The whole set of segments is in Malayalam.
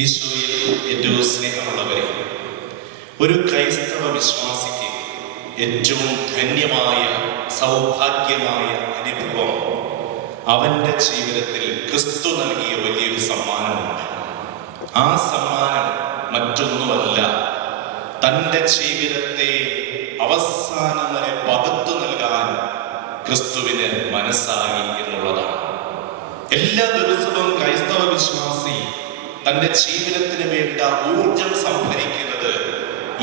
ഈശോയിൽ ഏറ്റവും സ്നേഹമുള്ളവരെ, ഒരു ക്രൈസ്തവ വിശ്വാസിക്ക് ഏറ്റവും ധന്യമായ സൗഭാഗ്യമായ അനുഭവം അവൻ്റെ ജീവിതത്തിൽ ക്രിസ്തു നൽകിയ വലിയൊരു സമ്മാനമുണ്ട്. ആ സമ്മാനം മറ്റൊന്നുമല്ല, തൻ്റെ ജീവിതത്തെ അവസാനം വരെ പകുത്തു നൽകാൻ ക്രിസ്തുവിന് മനസ്സായി എന്നുള്ളതാണ്. എല്ലാ ദിവസവും ക്രൈസ്തവ വിശ്വാസി തൻ്റെ ജീവിതത്തിന് വേണ്ട ഊർജം സംഭരിക്കുന്നത്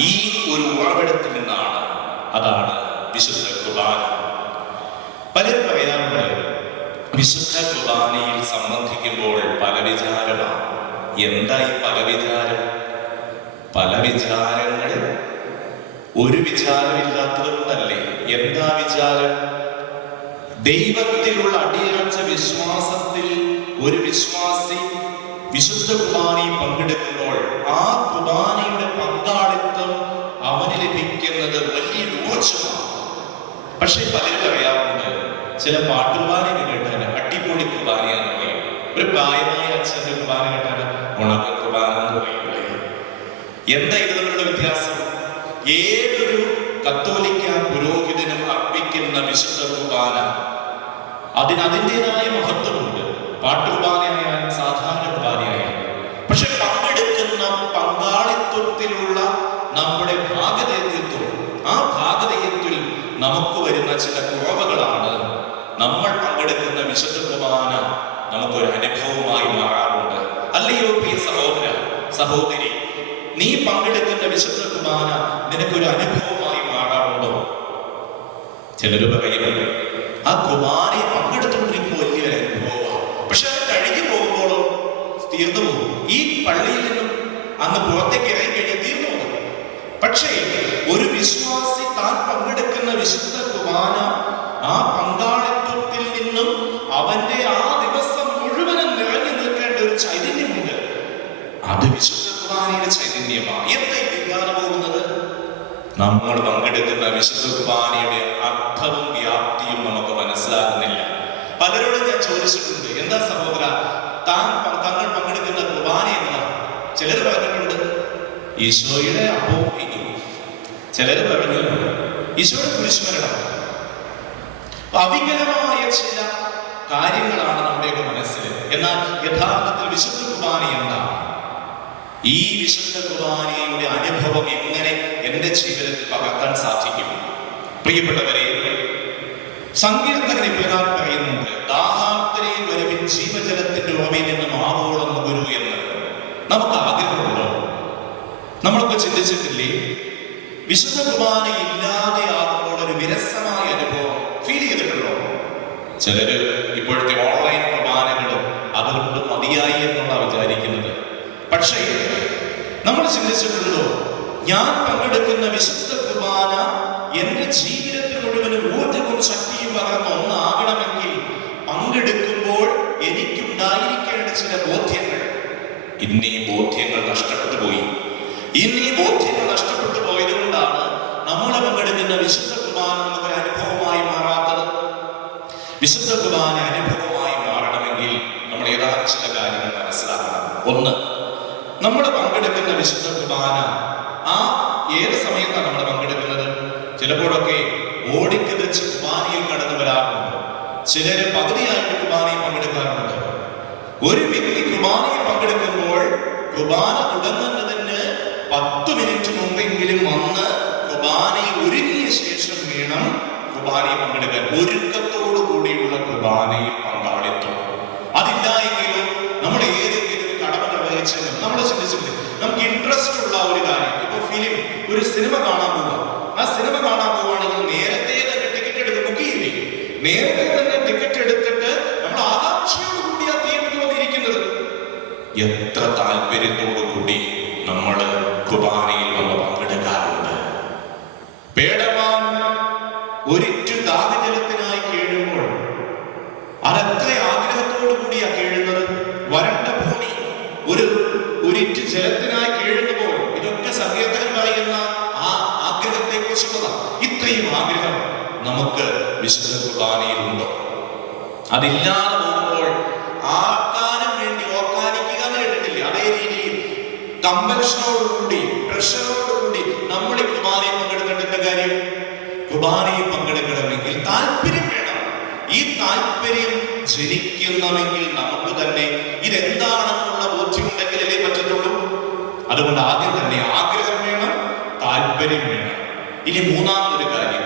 ഈ ഒരു ഉറവിടത്തിൽ നിന്നാണ്. അതാണ് വിശുദ്ധ കുർബാന. പലരും പറയാറുണ്ട്, വിശുദ്ധ കുർബാനയിൽ സംബന്ധിക്കുമ്പോൾ പല വിചാരമാണ്. എന്തായി പല വിചാരം? പല വിചാരങ്ങൾ ഒരു വിചാരമില്ലാത്തത് കൊണ്ടല്ലേ? എന്താ വിചാരം? ദൈവത്തിലുള്ള അടിയുറച്ച വിശ്വാസത്തിൽ ഒരു വിശ്വാസി വിശുദ്ധ കുർബാനയിൽ പങ്കെടുക്കുമ്പോൾ ആ കുർബാനയുടെ പങ്കാളിത്തം അവന് ലഭിക്കുന്നത് വലിയ ഊർജ്ജമാണ്. പക്ഷെ പലരും പറയാറുണ്ട്, ചില പാട്ടുകുർബാനയൊക്കെ കേട്ടാൽ അടിപൊളി കുർബാനയാന്ന് പറയും. ഒരു പ്രായമായ അച്ഛൻ്റെ കുർബാന കേട്ടാൽ ഉണക്ക കുർബാന എന്ന് പറയും. എന്താ ഇത് തമ്മിലുള്ള വ്യത്യാസം? ഏതൊരു കത്തോലിക്ക പുരോഹിതനും അർപ്പിക്കുന്ന വിശുദ്ധ കുർബാന അതിൻ്റെതായ മഹത്വമുണ്ട്. പാട്ടുകുർബാനയായാലും സാധാരണ കുർബാനയായാലും. പക്ഷെ പങ്കെടുക്കുന്ന പങ്കാളിത്വത്തിലുള്ള നമ്മുടെ ഭാഗധേയത്വം, ആ ഭാഗധേയത്തിൽ നമുക്ക് വരുന്ന ചില കുറവുകളാണ് നമ്മൾ പങ്കെടുക്കുന്ന വിശുദ്ധ കുർബാന നമുക്കൊരു അനുഭവമായി മാറാറുണ്ട്. അല്ലയോ പ്രിയ സഹോദര സഹോദരി, നീ പങ്കെടുക്കുന്ന വിശുദ്ധ കുർബാന നിനക്കൊരു അനുഭവമായി മാറാറുണ്ടോ? ചിലര് പറയുന്നത് ആ കുർബാനയെ പങ്കെടുത്തുകൊണ്ടിരിക്കുമ്പോൾ വലിയൊരു അനുഭവമാണ്, പക്ഷെ അത് കഴിഞ്ഞു പോകുമ്പോഴോ തീർന്നു പോകും. ഈ പള്ളിയിൽ നിന്നും അങ്ങ് പുറത്തേക്ക് ഇറങ്ങി കഴിഞ്ഞാൽ തീർന്നു പോകും. പക്ഷേ ഒരു വിശ്വാസി താൻ പങ്കെടുക്കുന്ന വിശുദ്ധ കുർബാന, ആ പങ്കാളിത്വത്തിൽ നിന്നും അവന്റെ ആ ദിവസം മുഴുവനും നിറഞ്ഞു നിൽക്കേണ്ട ഒരു ചൈതന്യമുണ്ട്. അത് വിശുദ്ധ കുർബാനയുടെ ചൈതന്യമാണ്. എന്തായി ഇല്ലാതെ പോകുന്നത്? നമ്മൾ പങ്കെടുക്കുന്ന വിശുദ്ധ കുർബാനയുടെ അർത്ഥവും വ്യാപ്തിയും നമുക്ക് മനസ്സിലാകുന്നില്ല. പലരോടും ഞാൻ ചോദിച്ചിട്ടുണ്ട്, എന്താ സഹോദര തങ്ങൾ പങ്കെടുക്കുന്ന കുർബാന എന്നതാണ്? ചിലർ പറഞ്ഞിട്ടുണ്ട് ഈശോയുടെ അപ്പവും വീഞ്ഞും, ചിലർ പറഞ്ഞു ഈശോയുടെ കുരിശുമരണം. അവികലമായ ചില കാര്യങ്ങളാണ് നമ്മുടെയൊക്കെ മനസ്സിൽ. എന്നാൽ യഥാർത്ഥത്തിൽ വിശുദ്ധ കുർബാന എന്താണ്? ഈ വിശുദ്ധ കുർബാനയുടെ അനുഭവം എങ്ങനെ എൻ്റെ ജീവിതത്തിൽ പകർത്താൻ സാധിക്കും? പ്രിയപ്പെട്ടവരെ, സങ്കീർത്തകൻ ഇപ്രകാരം പറയുന്നുണ്ട്, ദാഹാർത്തരയിൽ വരവിൻ ജീവജലത്തിന്റെ ഉറവിൽ നിന്നും ആവോളം നുകരൂ എന്ന്. നമുക്ക് ആഗ്രഹമുണ്ടോ? നമ്മളൊക്കെ ചിന്തിച്ചിട്ടില്ലേ? വിശുദ്ധ കുർബാന ഇല്ലാതെ ആകുമ്പോൾ ഒരു വിരസമായ അനുഭവം ഫീൽ ചെയ്തിട്ടുണ്ടോ? ചിലര് ഇപ്പോഴത്തെ ഓൺലൈൻ കുർബാനകൾ അതുകൊണ്ട് മതിയായി എന്നുള്ള വിചാരിക്കുന്നത്. പക്ഷേ നമ്മൾ ചിന്തിച്ചിട്ടുണ്ടോ, ഞാൻ പങ്കെടുക്കുന്ന വിശുദ്ധ കുർബാന എന്റെ ജീവിതത്തിൽ മുഴുവനും ഊർജ്ജവും ശക്തിയും പകർന്ന ഒന്നാകണമെങ്കിൽ പങ്കെടുക്കുമ്പോൾ എനിക്കുണ്ടായിരിക്കേണ്ട ചില ബോധ്യങ്ങൾ. ഇന്നീ ബോധ്യങ്ങൾ നഷ്ടപ്പെട്ടു പോയി. ഇന്നീ ബോധ്യങ്ങൾ നഷ്ടപ്പെട്ടു പോയത് കൊണ്ടാണ് നമ്മൾ പങ്കെടുക്കുന്ന വിശുദ്ധ കുർബാന നമുക്കൊരു അനുഭവമായി മാറാത്തത്. വിശുദ്ധ കുർബാന അനുഭവമായി മാറണമെങ്കിൽ നമ്മൾ ഏതാനും ചില കാര്യങ്ങൾ മനസ്സിലാക്കണം. ഒന്ന്, നമ്മൾ പങ്കെടുക്കുന്ന വിശുദ്ധ കുർബാന ആ ഏത് സമയത്താണ് നമ്മൾ പങ്കെടുക്കുന്നത്? ചിലപ്പോഴൊക്കെ ഓടിക്കതച്ച് കുർബാനയിൽ കടന്നു വരാറുണ്ട്. ചിലര് പകുതിയായിട്ട് കുർബാനയിൽ പങ്കെടുക്കാറുണ്ട്. ഒരു വ്യക്തി കുർബാനയിൽ പങ്കെടുക്കുമ്പോൾ കുർബാന തുടങ്ങുന്നതിന് 10 മിനിറ്റ് മുമ്പെങ്കിലും വന്ന് കുർബാനയിൽ ഒരുങ്ങിയ ശേഷം വേണം കുർബാനയിൽ പങ്കെടുക്കാൻ. ഒരുക്കത്തോടു കൂടിയുള്ള കുർബാനയിൽ പങ്കാളിത്തം. അതില്ല എങ്കിലും നമ്മൾ ഏതെങ്കിലും ഒരു കടമ നിർവഹിച്ച് നമ്മൾ ചിന്തിച്ചിട്ടുണ്ട്, നമുക്ക് ഇൻട്രസ്റ്റ് ഉള്ള ഒരു കാര്യം, ഇപ്പൊ ഫിലിം, ഒരു സിനിമ കാണാൻ പോവുക. ആ സിനിമ കാണാൻ പോവുകയാണെങ്കിൽ നേരത്തെ തന്നെ ടിക്കറ്റ് എടുത്ത് ബുക്ക് ചെയ്യില്ലേ? നേരത്തെ തന്നെ ടിക്കറ്റ് എടുത്തിട്ട് നമ്മൾ ആകാംക്ഷയോട് കൂടി ആ തിയേറ്ററിൽ വന്നിരിക്കുന്നത്. എത്ര താല്പര്യത്തോടു കൂടി നമ്മൾ കുർബാനയിൽ വന്ന് പങ്കെടുക്കാറുണ്ട്. പേടമാൻ ഒരിറ്റു ദാഹജലത്തിനായി കേഴുമ്പോൾ അതെത്ര ആഗ്രഹത്തോടു കൂടിയാ കേഴുന്നത്. വരണ്ട ഭൂമി ഒരിറ്റു ജലത്തിനായി കേഴുമ്പോൾ ഇതൊക്കെ സങ്കീർത്തകൻ പറയുന്ന ആ ആഗ്രഹത്തെ കുറിച്ചുള്ളതാണ്. ഇത്രയും ആഗ്രഹം നമുക്ക് വിശുദ്ധ കുർബാനയിലുണ്ടോ? അതില്ലാതെ പോകുമ്പോൾ ആർക്കാനും വേണ്ടി ഓക്കാനിക്കുക എന്ന് കേട്ടിട്ടില്ലേ? അതേ രീതിയിൽ കമ്പൽഷനോടുകൂടി പ്രഷറോടുകൂടി നമ്മൾ ഈ കുർബാനയിൽ പങ്കെടുക്കേണ്ട കാര്യം? കുർബാനയിൽ പങ്കെടുക്കണമെങ്കിൽ താല്പര്യം വേണം. ഈ താല്പര്യം ജനിക്കണമെങ്കിൽ നമുക്ക് തന്നെ ഇതെന്താണെന്നുള്ള ബോധ്യമുണ്ടെങ്കിലേ പറ്റത്തുള്ളൂ. അതുകൊണ്ട് ആദ്യം തന്നെ ആഗ്രഹം വേണം, താല്പര്യം വേണം. ഇനി മൂന്നാമതൊരു കാര്യം,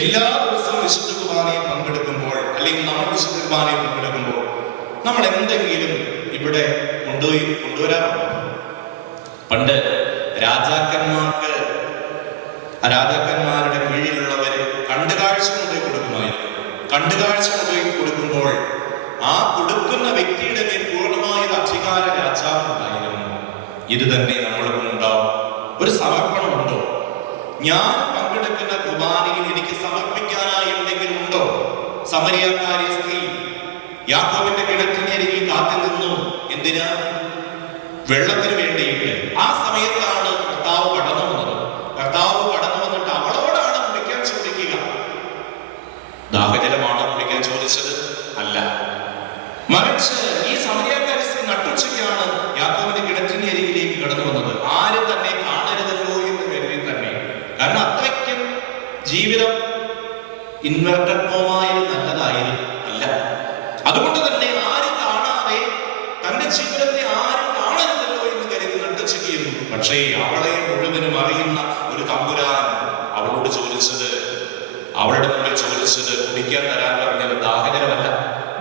എല്ലാ ദിവസവും വിശുദ്ധ കുർബാനയിൽ പങ്കെടുക്കുമ്പോൾ, അല്ലെങ്കിൽ നമ്മൾ വിശുദ്ധ കുർബാനയിൽ പങ്കെടുക്കുമ്പോൾ നമ്മൾ എന്തെങ്കിലും ഇവിടെ കൊണ്ടുവരാറുണ്ടോ? പണ്ട് രാജാക്കന്മാരുടെ കീഴിലുള്ളവര് കണ്ടുകാഴ്ച കൊണ്ടുപോയി കൊടുക്കുമായിരുന്നു. കണ്ടുകാഴ്ച കൊണ്ടുപോയി കൊടുക്കുമ്പോൾ ആ കൊടുക്കുന്ന വ്യക്തിയുടെ മേൽ പൂർണ്ണമായ അധികാര രാജാവുണ്ടായിരുന്നു. ഇത് തന്നെ നമ്മൾക്കും ഉണ്ടാവും. ഒരു സമർപ്പണമുണ്ടോ? ഞാൻ പങ്കെടുക്കുന്ന കുർബാനയിൽ എനിക്ക് സമർപ്പിക്കാനായി എന്തെങ്കിലും ഉണ്ടോ? സമരിയക്കാരി സ്ത്രീ യാക്കോബിന്റെ കിണറ്റിനരികിൽ കാത്തു നിന്നു. എന്തിനാ? വെള്ളത്തിന് വേണ്ടിയിട്ട്. ആ സമയത്താണ് കർത്താവ് കടന്നു വന്നത്. കർത്താവ് കടന്നു വന്നിട്ട് അവളോടാണ് കുടിക്കാൻ ചോദിക്കുക. ദാഹജലമാണോ കുടിക്കാൻ ചോദിച്ചത്? അല്ല. മറിച്ച് ഈ സമരിയക്കാരി സ്ത്രീ നട്ടുച്ചയ്ക്കാണ് യാക്കോബിന്റെ കിണറ്റിന്റെ അരികിലേക്ക് കടന്നു വന്നത്. ആരും തന്നെ കാണരുതല്ലോ എന്ന് കരുതി തന്നെ. കാരണം അത്രയ്ക്കും ജീവിതം ഇൻവെർട്ടഡ് ഫോമായാലും നല്ലതായിരുന്നു അല്ല. അതുകൊണ്ട് തന്നെ ആരും കാണാതെ തന്റെ ജീവിതത്തെ ആരും കാണരുതല്ലോ എന്ന് കരുതി നട്ടുച്ചയ്ക്കുന്നു. പക്ഷേ അവളെ മുഴുവനും അറിയുന്ന ഒരു തമ്പുരാൻ അവളോട് ചോദിച്ചത്, അവളുടെ മുമ്പിൽ ചോദിച്ചത് കുടിക്കാൻ തരാൻ പറഞ്ഞത് ദാഹജലമല്ല,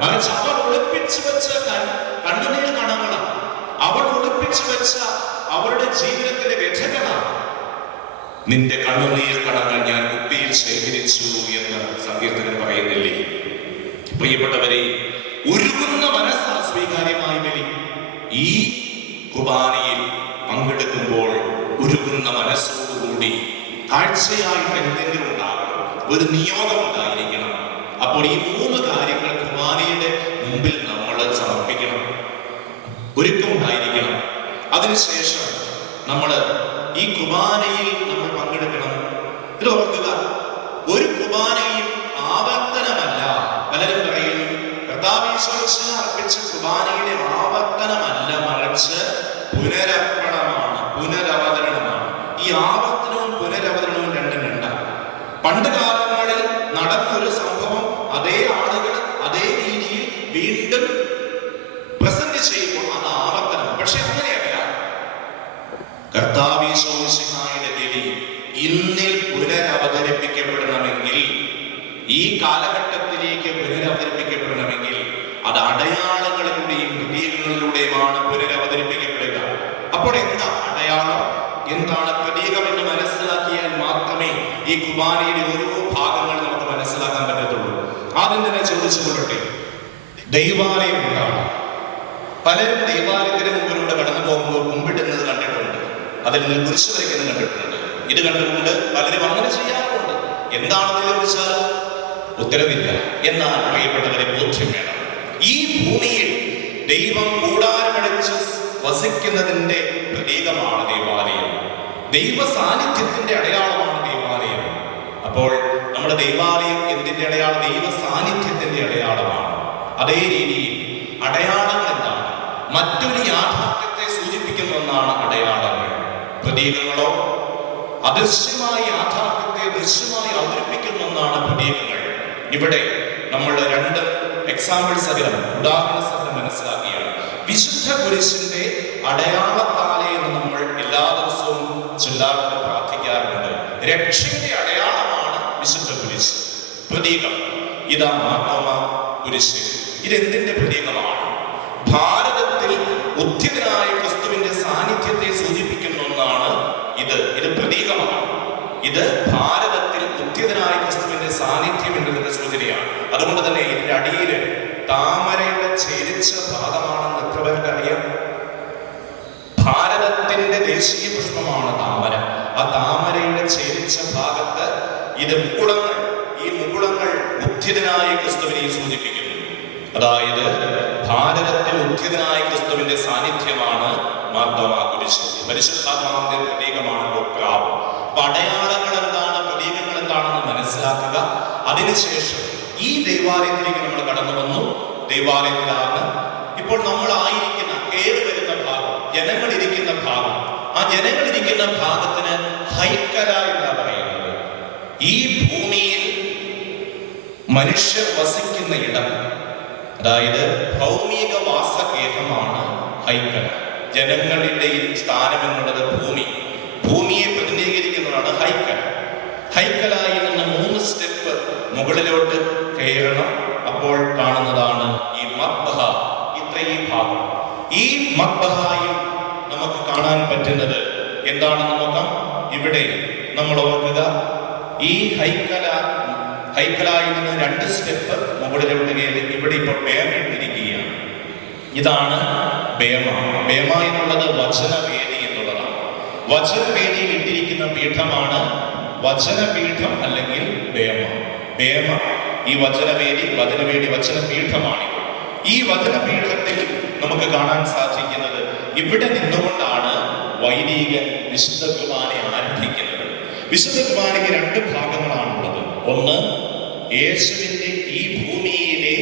മറിച്ച് അവൾ ഒളിപ്പിച്ചു വെച്ച കണ്ണുനീർ കണങ്ങളാണ്. അവൾ ഒളിപ്പിച്ചു വെച്ച അവളുടെ ജീവിതത്തിലെ വ്യഥകളാണ്. നിന്റെ കണ്ണുനീർ കണങ്ങൾ ഞാൻ കുപ്പിയിൽ ശേഖരിച്ചു എന്ന് സങ്കീർത്തകൻ പറയുന്നില്ലേ? പ്രിയപ്പെട്ടവരെ, ഉരുകുന്ന മനസ്സാ സ്വീകാര്യമായി ബലി. ഈ കുർബാനയിൽ പങ്കെടുക്കുമ്പോൾ ഉരുകുന്ന മനസ്സോടുകൂടി കാഴ്ചയായിട്ട് എന്തെങ്കിലും ഉണ്ടാകണം, ഒരു നിയോഗം ഉണ്ടായിരിക്കണം. അപ്പോൾ ഈ മൂന്ന് കാര്യങ്ങൾ കുർബാനയുടെ മുമ്പിൽ നമ്മൾ സമർപ്പിക്കണം. ഒരുക്കമുണ്ടായിരിക്കണം. അതിനുശേഷം നമ്മൾ ഈ കുർബാനയിൽ നമ്മൾ പങ്കെടുക്കണം. ഇത് ഓർക്കുക, ഒരു കുർബാനയും ആവർത്തനമല്ല. പലരും പറയുന്നു കർത്താവിനെ അർപ്പിച്ച കുർബാനയുടെ ആവർത്തനമല്ല, മറിച്ച് പുനരർപ്പണമാണ്, പുനരവതരണമാണ്. ഈ ആവർത്തനവും പുനരവതരണവും രണ്ടും രണ്ടാണ്. പണ്ട് കാലങ്ങളിൽ നടന്നൊരു സംഭവം അതേ ആളുകൾ അതേ രീതിയിൽ വീണ്ടും പ്രസന്റ് ചെയ്യുമ്പോൾ അത് ആവർത്തനം. പക്ഷെ അങ്ങനെയല്ല. കർത്താവിന്റെ ബലി ഇന്നിൽ പുനരവതരിപ്പിക്കപ്പെടണമെങ്കിൽ, ഈ കാലഘട്ടത്തിലേക്ക് പുനരവതരിപ്പിക്കപ്പെടണമെങ്കിൽ അത് അടയാളങ്ങളിലൂടെയും പ്രതീകങ്ങളിലൂടെയുമാണ് പുനരവതരിപ്പിക്കപ്പെടുക. അപ്പോൾ എന്താണ് അടയാളം, എന്താണ് പ്രതീകം എന്ന് മനസ്സിലാക്കിയാൽ മാത്രമേ ഈ കുർബാനയുടെ ഓരോ ഭാഗങ്ങൾ നമുക്ക് മനസ്സിലാക്കാൻ പറ്റത്തുള്ളൂ. ആദ്യം തന്നെ ചോദിച്ചു കൊള്ളട്ടെ, ദൈവാലയം എന്താണ്? പലരും ദൈവാലയത്തിന് മുമ്പിലൂടെ കടന്നു പോകുമ്പോൾ കുമ്പിടുന്നത് കണ്ടിട്ടുണ്ട്, അതിൽ നിന്ന് കുരിശ് വരയ്ക്കുന്നത് കണ്ടിട്ടുണ്ട്. ഇത് കണ്ടുകൊണ്ട് പലരും അങ്ങനെ ചെയ്യാറുണ്ട്. എന്താണെന്ന് ചോദിച്ചാൽ ഉത്തരവില്ല. എന്നാൽ പ്രിയപ്പെട്ടവരെ, ബോധ്യം വേണം. ഈ ഭൂമിയിൽ ദൈവം കൂടാരമടിച്ച് വസിക്കുന്നതിന്റെ പ്രതീകമാണ് ദേവാലയം. ദൈവ സാന്നിധ്യത്തിന്റെ അടയാളമാണ് ദേവാലയം. അപ്പോൾ നമ്മുടെ ദേവാലയം എന്തിന്റെ അടയാളം? ദൈവ സാന്നിധ്യത്തിന്റെ അടയാളമാണ്. അതേ രീതിയിൽ അടയാളങ്ങൾ എന്താണ്? മറ്റൊരു യാഥാർത്ഥ്യത്തെ സൂചിപ്പിക്കുന്ന ഒന്നാണ് അടയാളങ്ങൾ. പ്രതീകങ്ങളോ അദൃശ്യമായ യാഥാർത്ഥ്യത്തെ ദൃശ്യമായി അവതരിപ്പിക്കുന്ന ഒന്നാണ് പ്രതീകങ്ങൾ. ഇവിടെ നമ്മൾ രണ്ട് എക്സാമ്പിൾ സഹിതം, ഉദാഹരണ സഹിതം മനസ്സിലാക്കിയാണ്. വിശുദ്ധ കുരിശിന്റെ അടയാളത്താലെ എന്ന് നമ്മൾ എല്ലാ ദിവസവും ചൊല്ലാറുണ്ട്, പ്രാർത്ഥിക്കാറുണ്ട്. രക്ഷയുടെ അടയാളമാണ് വിശുദ്ധ കുരിശ്. പ്രതീകം ഇതാ മാർത്തോമ കുരിശ്. ഇതെന്തിന്റെ പ്രതീകമാണ്? ഭാരതത്തിൽ ഉദ്ധിതനായ ക്രിസ്തുവിന്റെ സാന്നിധ്യത്തെ സൂചിപ്പിക്കുന്ന ഒന്നാണ് ഇത്. ഇത് പ്രതീകമാണ്. ഇത് ഭാരതത്തിൽ ഉദ്ധിതനായ ക്രിസ്തുവിന്റെ സാന്നിധ്യം എന്നതിന്റെ സൂചനയാണ്. അതുകൊണ്ട് തന്നെ ഇതിന്റെ അടിയില് താമരയുടെ ഛേദിച്ച ഭാഗമാണെന്ന് എത്ര പേർക്ക് അറിയാം? ഭാരതത്തിന്റെ ദേശീയ പുഷ്പമാണ് താമര. ആ താമരയുടെ ഛേദിച്ച ഭാഗത്ത് ഇത് മുകുളങ്ങൾ, ഈ മുകുളങ്ങൾ ഉദ്ധിതനായ ക്രിസ്തുവിനെ സൂചിപ്പിക്കുന്നു. അതായത് ഭാരതത്തിൽ ഉദ്ധിതനായ ക്രിസ്തുവിന്റെ സാന്നിധ്യമാണ് മാർത്തോമ കുരിശ്. പരിശുദ്ധാത്മാവിന്റെ പ്രതീകമാണല്ലോ പ്രാവ്. അപ്പൊ അടയാളങ്ങൾ എന്താണ്, പ്രതീകങ്ങൾ എന്താണെന്ന് മനസ്സിലാക്കുക. അതിനുശേഷം ഈ ദൈവാലയത്തിലേക്ക് നമ്മൾ കടന്നു വന്നു. ദൈവാലയത്തിലാണ് ഇപ്പോൾ നമ്മൾ ആയിരിക്കുന്ന, കയറി വരുന്ന ഭാഗം, ജനങ്ങൾ ഇരിക്കുന്ന ഭാഗം. ജനങ്ങൾ ഇരിക്കുന്ന ഭാഗത്തിന് ഹൈക്കല എന്നാ പറയുന്നത്. ഈ ഭൂമിയിൽ മനുഷ്യർ വസിക്കുന്ന ഇടം, അതായത് ഭൗമിക വാസഗേഹമാണ് ഹൈക്കല. ജനങ്ങളുടെ സ്ഥാനം എന്നുള്ളത് ഭൂമിയെ പ്രതിനിധീകരിക്കുന്നതാണ് ഹൈക്കല. ഹൈക്കലായിൽ നിന്ന് 3 സ്റ്റെപ്പ് മുകളിലോട്ട് കയറണം. അപ്പോൾ കാണുന്നതാണ് ഈ മക്ബഹ. ഇത്രയും ഭാഗം. ഈ മക്ബഹായിൽ നമുക്ക് കാണാൻ പറ്റുന്നത് എന്താണെന്ന് നോക്കാം. ഇവിടെ നമ്മൾ ഓർക്കുക, ഈ ഹൈക്കലായിൽ നിന്ന് 2 സ്റ്റെപ്പ് മുകളിലോട്ട് കയറി ഇവിടെ ഇപ്പോൾ ബേമ ഇട്ടിരിക്കുകയാണ്. ഇതാണ് ബേമ. ബേമ എന്നുള്ളത് വചനവേദി എന്നുള്ളതാണ്. വചനവേദിയിൽ ഇട്ടിരിക്കുന്ന പീഠമാണ് വചനപീഠം അല്ലെങ്കിൽ ബേമ. ബേമ ഈ വചനവേദി വചനപീഠമാണ്. ഈ വചനപീഠത്തിൽ നമുക്ക് കാണാൻ സാധിക്കുന്നത് ഇവിടെ നിന്നുകൊണ്ടാണ് വൈദികൻ വിശുദ്ധ കുർബാന ആരംഭിക്കുന്നത്. വിശുദ്ധ കുർബാനയ്ക്ക് 2 ഭാഗങ്ങളാണുള്ളത്. ഒന്ന്, യേശുവിന്റെ ഈ ഭൂമിയിലെ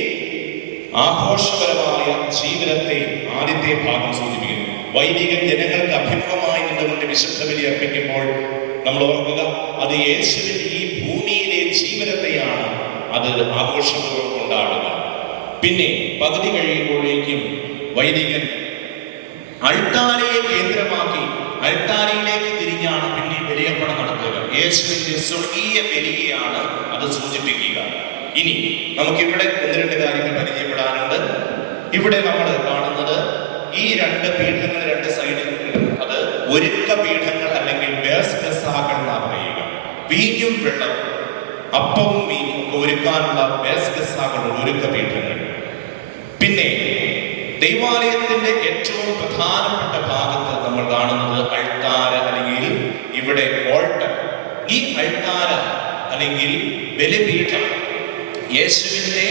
ആഘോഷപരമായ ജീവിതത്തെ ആദ്യത്തെ ഭാഗം സൂചിപ്പിക്കുന്നു. വൈദികൻ ജനങ്ങൾക്ക് അഭിമുഖമായി നിന്നുകൊണ്ട് വിശുദ്ധ ബലി അർപ്പിക്കുമ്പോൾ നമ്മൾ ഓർക്കുക, അത് യേശുവിന്റെ ഈ ഭൂമിയിലെ ജീവിതത്തെയാണ് അത് ആഘോഷപൂർവ്വം കൊണ്ടാടുക. പിന്നെ പകുതി കഴിയുമ്പോഴേക്കും വൈദികൻ അൾത്താരയെ കേന്ദ്രമാക്കി അൾത്താരയിലേക്ക് തിരിഞ്ഞാണ് പിന്നെ ബലിയർപ്പണം നടത്തുക. യേശുവിന്റെ സ്വർഗീയ ബലിയെയാണ് അത് സൂചിപ്പിക്കുക. ഇനി നമുക്കിവിടെ 1-2 കാര്യങ്ങൾ പരിചയപ്പെടാനുണ്ട്. ഇവിടെ നമ്മൾ കാണുന്നത് ഈ 2 പീഠങ്ങൾ 2 സൈഡിൽ, അത് ഒരുക്ക പീഠങ്ങൾ അല്ലെങ്കിൽ ബേസ്ഗസാകൾ എന്നാണ് പറയുക. വീഞ്ഞും വെള്ളം, അപ്പവും വീഞ്ഞും ഒരുക്കാനുള്ള ബേസ്ഗസാകൾ, ഒരുക്ക പീഠങ്ങൾ. പിന്നെ ദൈവാലയത്തിന്റെ ഏറ്റവും പ്രധാനപ്പെട്ട ഭാഗത്ത് നമ്മൾ കാണുന്നത് അൾത്താര അല്ലെങ്കിൽ ഇവിടെ ഓൾട്ടർ. ഈ അൾത്താര അല്ലെങ്കിൽ ബലിപീഠം യേശുവിന്റെ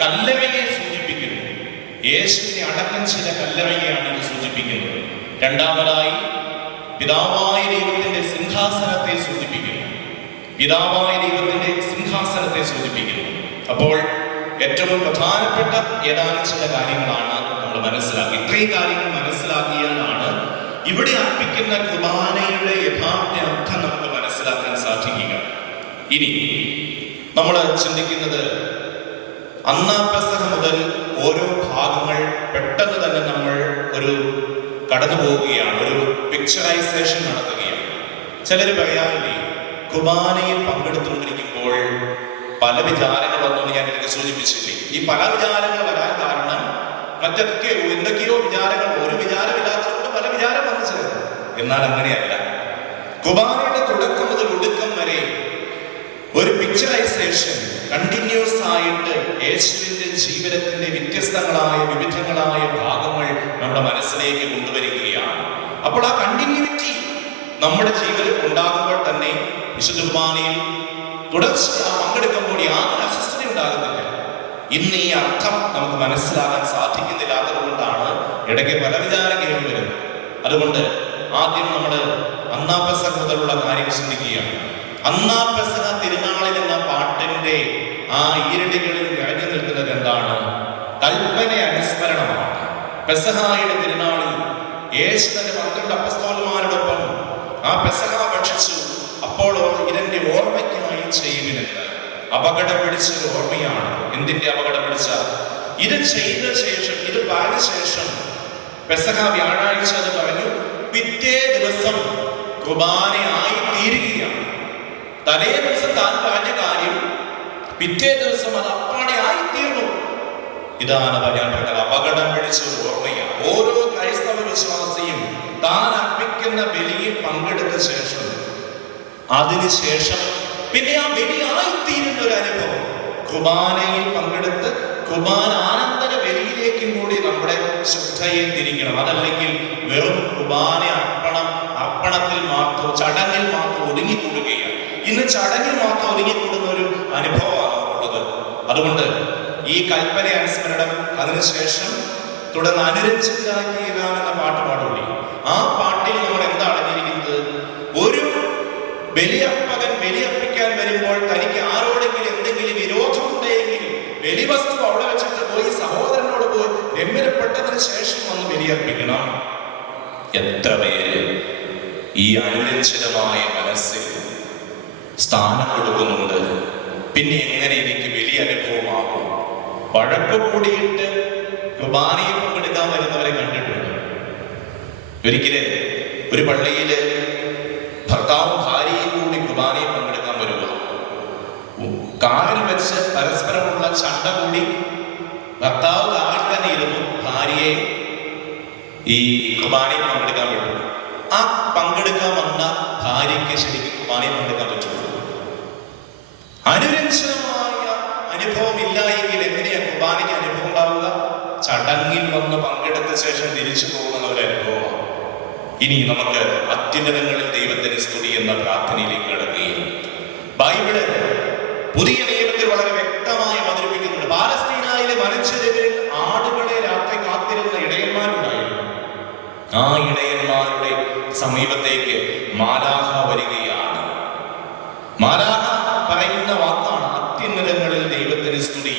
കല്ലറയെ സൂചിപ്പിക്കുന്നു. യേശുവിനെ അടക്കം ചെയ്ത കല്ലറയെയാണ് ഇത് സൂചിപ്പിക്കുന്നത്. രണ്ടാമതായി പിതാവായ ദൈവത്തിന്റെ സിംഹാസനത്തെ സൂചിപ്പിക്കുന്നു. അപ്പോൾ ഏറ്റവും പ്രധാനപ്പെട്ട ഏതാനും ചില കാര്യങ്ങളാണ് നമ്മൾ മനസ്സിലാക്കി. ഇത്രയും കാര്യങ്ങൾ മനസ്സിലാക്കിയാലാണ് ഇവിടെ അർപ്പിക്കുന്ന കുർബാനയുടെ യഥാർത്ഥ അർത്ഥം നമുക്ക് മനസ്സിലാക്കാൻ സാധിക്കുക. ഇനി നമ്മൾ ചിന്തിക്കുന്നത്, അന്നാം പെസഹ മുതൽ ഓരോ ഭാഗങ്ങൾ പെട്ടെന്ന് തന്നെ നമ്മൾ ഒരു കടന്നു പോവുകയാണ്, ഒരു പിക്ചറൈസേഷൻ നടത്തുകയാണ്. ചിലർ പറയാറില്ലേ, കുർബാനയിൽ പങ്കെടുത്തുകൊണ്ടിരിക്കുമ്പോൾ പല വിചാരങ്ങൾ വന്നു. ഞാൻ എനിക്ക് സൂചിപ്പിച്ചില്ലേ, ഈ പല വിചാരങ്ങൾ വരാൻ കാരണം എന്തൊക്കെയോ വിചാരങ്ങൾ, ഒരു വിചാരമില്ലാത്തതുകൊണ്ട് പല വിചാരം വന്നു ചേർന്നു. എന്നാൽ അങ്ങനെയല്ല. കുർബാനയുടെ തുടക്കം മുതൽ ഒടുക്കം വരെ ഒരു പിക്ചറൈസേഷൻ കണ്ടിന്യൂസ് ആയിട്ട് യേശുവിന്റെ ജീവിതത്തിന്റെ വ്യത്യസ്തങ്ങളായ വിവിധങ്ങളായ ഭാഗങ്ങൾ നമ്മുടെ മനസ്സിലേക്ക് കൊണ്ടുവരികയാണ്. അപ്പോൾ ആ കണ്ടിന്യൂറ്റി നമ്മുടെ ജീവിതത്തിൽ ഉണ്ടാകുമ്പോൾ തന്നെ വിശുദ്ധ കുർബാനയിൽ തുടർച്ചയായി പങ്കെടുക്കുമ്പോൾ യാതൊരു അസ്വസ്ഥത ഉണ്ടാകുന്നില്ല. ഇന്ന് ഈ അർത്ഥം നമുക്ക് മനസ്സിലാക്കാൻ സാധിക്കുന്നില്ലാത്തത് കൊണ്ടാണ് ഇടയ്ക്ക് പല വിചാരങ്ങളും വരുന്നത്. അതുകൊണ്ട് ആദ്യം നമ്മൾ അന്നാം പെസഹ മുതലുള്ള കാര്യം ചിന്തിക്കുകയാണ്. അന്നാം പെസഹ തിരുനാളിൽ എന്ന പാട്ടിന്റെ ആ ഈരടികളിൽ നിറഞ്ഞു നിൽക്കുന്നത് എന്താണ്? കൽപ്പന അനുസ്മരണമാണ്. പെസഹായുടെ തിരുനാളിൽ യേശു തന്റെ 12 അപ്പസ്തോലന്മാരോടൊപ്പം ആ പെസഹ ഭക്ഷിച്ചു. അപ്പോൾ ഇതിന്റെ ഓർമ്മയ്ക്കായി ചെയ്യുവിനെന്ന് അപകടം പിടിച്ചൊരു ഓർമ്മയാണ്. എന്തിന്റെ അപകടം പിടിച്ച? ഇത് ചെയ്ത ശേഷം, ഇത് പറഞ്ഞ ശേഷം പെസഹ വ്യാഴാഴ്ച അത് പറഞ്ഞു, പിറ്റേ ദിവസം കുർബാനയായി തീരുകയാണ്. തലേ ദിവസം താൻ പറഞ്ഞ കാര്യം പിറ്റേ ദിവസം അത് അപ്പാടെ ആയി തീർന്നു. ഇതാണ് ഞാൻ പറഞ്ഞത്, അപകടം പിടിച്ചൊരു ഓർമ്മയാണ്. ഓരോ ക്രൈസ്തവ വിശ്വാസിയും താൻ അർപ്പിക്കുന്ന ബലിയിൽ പങ്കെടുത്ത ശേഷം, അതിനുശേഷം പിന്നെ ആ ബലിയായിത്തീരുന്ന ഒരു അനുഭവം, കുർബാനയിൽ പങ്കെടുത്ത് കുർബാനാനന്തര ബലിയിലേക്കും കൂടി നമ്മുടെ ശ്രദ്ധയെ തിരിക്കണം. അതല്ലെങ്കിൽ വെറും കുർബാന അർപ്പണത്തിൽ മാത്രം, ചടങ്ങിൽ മാത്രം ഒതുങ്ങിക്കൂടുകയാണ്. ഇന്ന് ചടങ്ങിൽ മാത്രം ഒതുങ്ങിക്കൂടുന്ന ഒരു അനുഭവമാണ് ഉള്ളത്. അതുകൊണ്ട് ഈ കൽപ്പന അനുസ്മരണം, അതിനുശേഷം തുടർന്ന് അനുരഞ്ജിതരായി തീരാമെന്ന പാട്ട് പാടുള്ളൂ. ആ പാട്ടിൽ നമ്മൾ എന്താ അടങ്ങിയിരിക്കുന്നത്? ഒരു ബലിയർപ്പകൻ ബലിയർപ്പിക്കാൻ വരുമ്പോൾ തനിക്ക് ആരോടെങ്കിലും എന്തെങ്കിലും വിരോധമുണ്ടെങ്കിൽ ബലിവസ്തു അവിടെ വെച്ചിട്ട് പോയി സഹോദരനോട് പോയി രമ്യപ്പെട്ടതിന് ശേഷം വന്ന് ബലിയർപ്പിക്കണം. എത്ര പേര് ഈ അനുരഞ്ജിതമായ മനസ്സിൽ സ്ഥാനം കൊടുക്കുന്നുണ്ട്. പിന്നെ എങ്ങനെ എനിക്ക് വലിയ അനുഭവമാകും? വഴക്ക് കൂടിയിട്ട് കുർബാനയിൽ പങ്കെടുക്കാൻ വരുന്നവരെ കണ്ടിട്ടുണ്ട്. ഒരിക്കല് ഒരു പള്ളിയില് ഭർത്താവും ഭാര്യയും കൂടി കുർബാനയിൽ പങ്കെടുക്കാൻ വരുക. കാറിൽ വെച്ച് പരസ്പരമുള്ള ചണ്ട കൂടി ഭർത്താവ് കാറിൽ തന്നെ ഇരുന്നു ഭാര്യയെ ഈ കുർബാനയിൽ പങ്കെടുക്കാൻ വിട്ടു. ആ പങ്കെടുക്കാൻ വന്ന ഭാര്യയ്ക്ക് ശരിക്കും കുർബാനയിൽ പങ്കെടുക്കാൻ പറ്റുള്ളൂ. അനുരഞ്ജനമായ അനുഭവം ഇല്ല എങ്കിൽ എങ്ങനെയാ കുർബാനയ്ക്ക് അനുഭവം ഉണ്ടാവുക? ചടങ്ങിൽ വന്ന് പങ്കെടുത്ത ശേഷം തിരിച്ചു പോകുന്ന ഒരു അനുഭവമാണ്. ഇനി നമുക്ക് അത്യുന്നതങ്ങളിൽ ദൈവത്തിന് സ്തുതി എന്ന പ്രാർത്ഥനയിലേക്ക് കടക്കുകയും ബൈബിള് പുതിയ നിയമത്തിൽ വളരെ വ്യക്തമായി അവതരിപ്പിക്കുന്നുണ്ട്. പാലസ്തീനായിലെ മനുഷ്യരിൽ ആടുകളെ രാത്രി കാത്തിരുന്ന ഇടയന്മാരുണ്ടായിരുന്നു. ആ ഇടയന്മാരുടെ സമീപത്തേക്ക് മാലാഖ വരികയാണ്. മാലാഖ പറയുന്ന വാക്കാണ് അത്യുന്നതങ്ങളിൽ ദൈവത്തിന് സ്തുതി.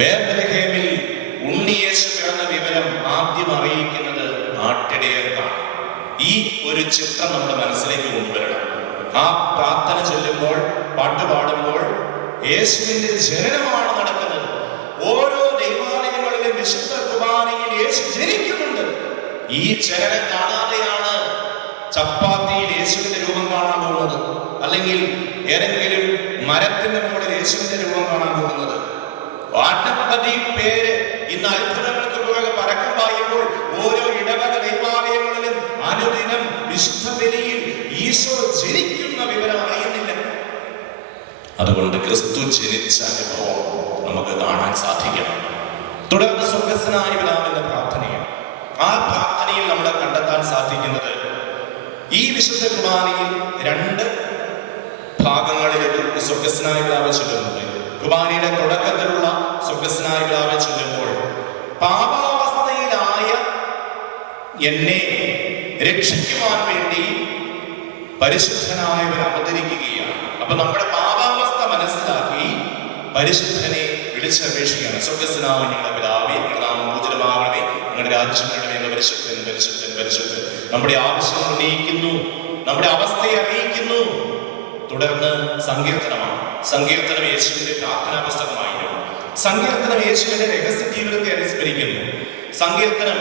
ബേത്ലഹേമിൽ ഉണ്ണിയേശു പിറന്ന വിവരം ആദ്യം അറിയിക്കുന്നത് ആട്ടിടയർക്കാണ്. ഈ ഒരു ചിത്രം നമ്മുടെ മനസ്സിലേക്ക് കൊണ്ടുവരണം. ആ പ്രാർത്ഥന ചൊല്ലുമ്പോൾ, പാട്ടുപാടുമ്പോൾ യേശുവിന്റെ ജനനമാണ് നടക്കുന്നത്. ഓരോ ദൈവാലയങ്ങളിലും വിശുദ്ധ കുർബാനയിൽ യേശു ജനിക്കുന്നുണ്ട്. ഈ ജനനം കാണാതെയാണ് ചപ്പാത്തിയിൽ യേശുവിന്റെ രൂപം കാണാൻ പോകുന്നത്, അല്ലെങ്കിൽ ഏതെങ്കിലും മരത്തിന്റെ മുകളിൽ യേശുവിന്റെ രൂപം കാണാൻ പോകുന്നത്. അനവധി പേര് ഇന്ന് അത്ഭുതങ്ങൾക്ക് പുറകെ പരക്കം പായുമ്പോൾ ഓരോ ഇടവക ദൈവാലയങ്ങളിലും അനുദിനം വിശുദ്ധ ബലിയിൽ ഈശോ ജനിക്കുന്ന വിവരം അറിയുന്നില്ല. അതുകൊണ്ട് ക്രിസ്തു ജനിച്ച അനുഭവം നമുക്ക് കാണാൻ സാധിക്കണം. തുടർന്ന് സ്വർഗ്ഗസ്ഥനായ പിതാവിന്റെ പ്രാർത്ഥനയാണ്. ആ പ്രാർത്ഥനയിൽ നമ്മൾ കണ്ടെത്താൻ സാധിക്കുന്നത് ഈ വിശുദ്ധ കുർബാനയിൽ രണ്ട് ഭാഗങ്ങളിലേക്ക് സ്വർഗ്ഗസ്ഥനായ പിതാവ് ചൊല്ലുന്നുണ്ട്. കുർബാനയുടെ തുടക്കത്തിലുള്ള സ്വർഗ്ഗസ്ഥനായ പിതാവ് ചൊല്ലുമ്പോൾ പാപാവസ്ഥയിലായ എന്നെ രക്ഷിക്കുവാൻ വേണ്ടി പരിശുദ്ധനായവൻ അവതരിക്കുകയാണ്. അപ്പൊ നമ്മുടെ പാപാവസ്ഥ മനസ്സിലാക്കി പരിശുദ്ധനെ വിളിച്ചപേക്ഷിക്കുകയാണ്. സ്വർഗ്ഗസ്ഥനായ ഞങ്ങളുടെ പിതാവേ, ഞങ്ങളുടെ നാമം പൂജിതമാകണമേ, ഞങ്ങളുടെ രാജ്യം വരണമേ എന്ന് പരിശുദ്ധൻ പരിശുദ്ധൻ പരിശുദ്ധൻ നമ്മുടെ ആവശ്യം ഉന്നയിക്കുന്നു, നമ്മുടെ അവസ്ഥയെ അറിയിക്കുന്നു. തുടർന്ന് സങ്കീർത്തനമാണ്. സങ്കീർത്തനം യേശുവിന്റെ പ്രാർത്ഥനാ പുസ്തകമായിരുന്നു. സങ്കീർത്തനം യേശുവിന്റെ രഹസ്യ ജീവിതത്തെ അനുസ്മരിക്കുന്നു. സങ്കീർത്തനം